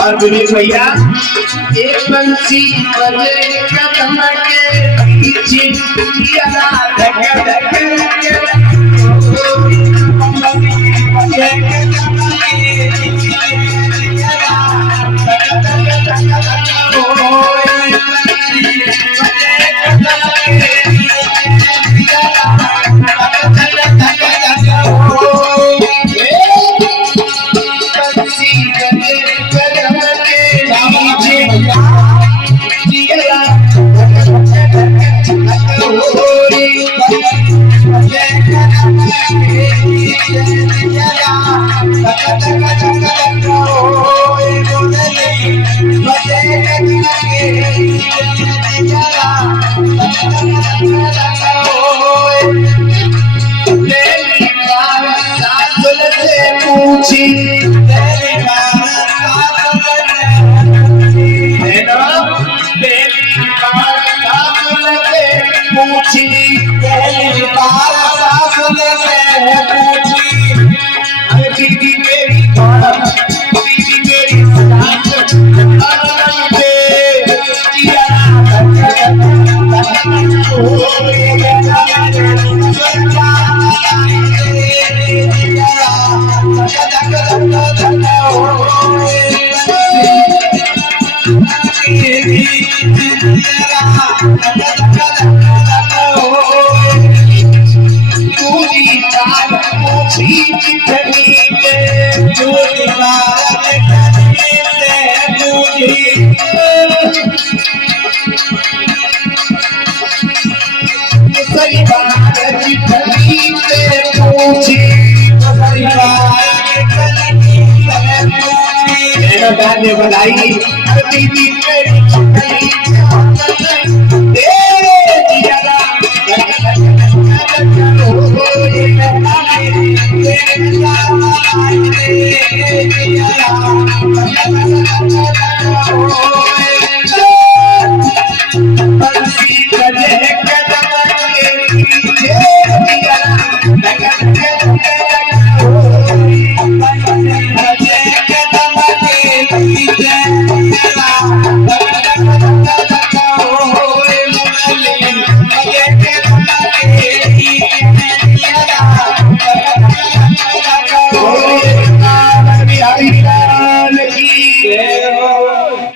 और विवेक भैया एक बंसी बजे कदम के पीछे किया धक धक के बंसी बजे कदम के पीछे किया धक धक धक ओ बंसी बजे कदम के पीछे किया धक धक धक ओ बंसी बजे पूछी पूछी पहली बार सासुल से पूछी अरे दीदी मेरी दीदी मेरी सास पे किया ओ बधाई दीदी मेरी